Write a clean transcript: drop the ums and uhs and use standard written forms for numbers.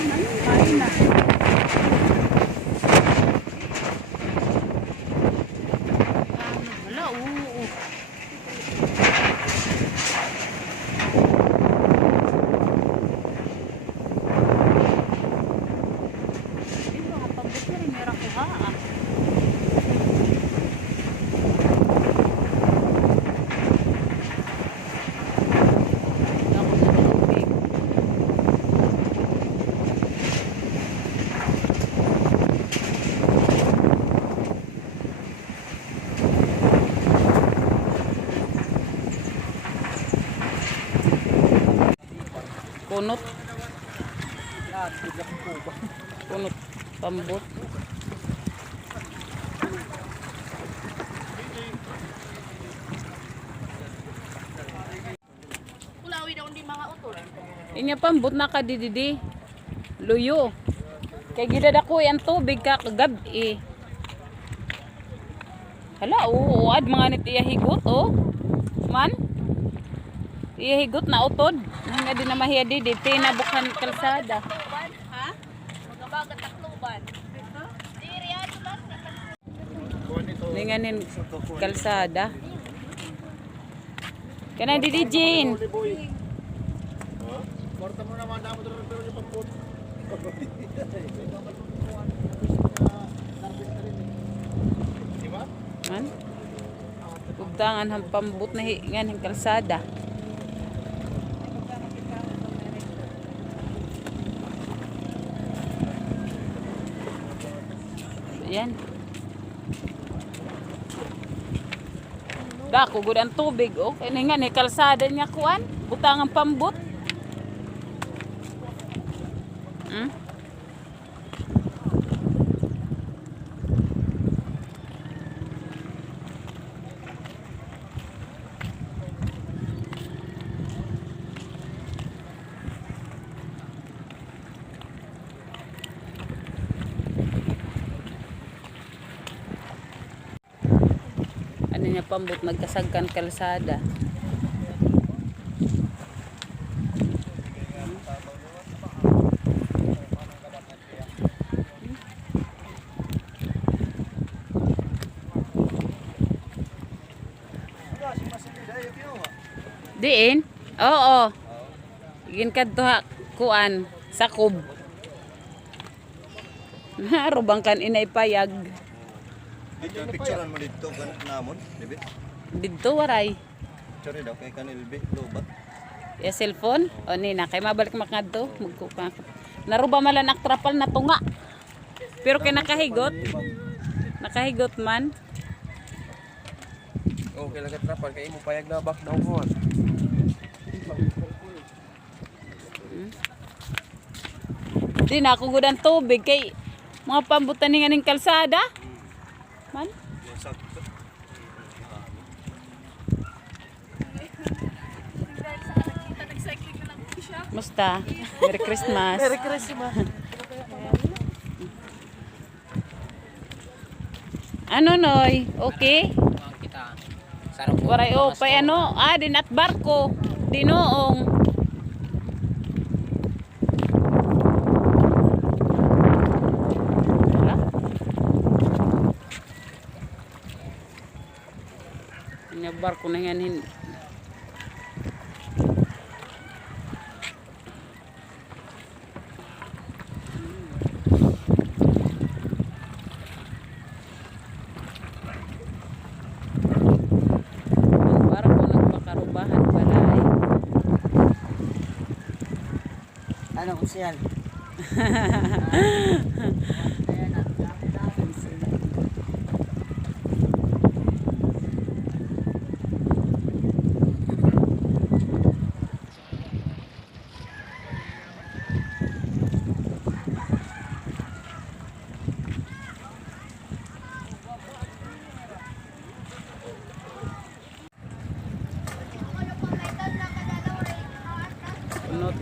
Kain na. Wala, oo. Ito, kapag rin meron ko ha. Punot. Punot pambot. Kulawi daw di mga utol. Inya pambot na ka dididi. Luyo. Kay gidad ako yan tubig ka kagabi. Hala, oo, ad mga nit iya higot, oh. Man? Iya higot na utod. Nga di na mahiya di, tinabukhan kalsada. Ha? Magabagat takluban. Diri ato lang. Ninganin kalsada. Kana didi Jane. Korta mo naman damo pero yung pambot. Di ba? Man? Ugtangan ang pambut na hingan ng kalsada. Yan. Dako gud ang tubig, oh. Kani nga ni kalsada niya kuan, butang ang pambut. Hmm? Ano niya pambut nagkasagkan kalsada. Diin? Oo. Igin kadto ha kuan sakob. Rubang kan inay payag. Dito picturean mo dito kan namon, dibi? Didto waray. Picture daw kay kanil bi lobat. Ya cellphone o nina kay mabalik makadto magkupa. Naruba malan aktrapal na tunga. Pero kay nakahigot. Nakahigot man. Okay lang katrapan kay mo payag na back down ko. Di na ako gud ang tubig kay mga pambutan nga ning kalsada. Man? Nag-cycling na lang po siya. Musta? Merry Christmas. Merry Christmas. Ano noy? Okay? Kita. Waray o pay ano? Ah, din at barko. Dinoong. Wala? Yung barko na yan. Ano kung siyan? Punot.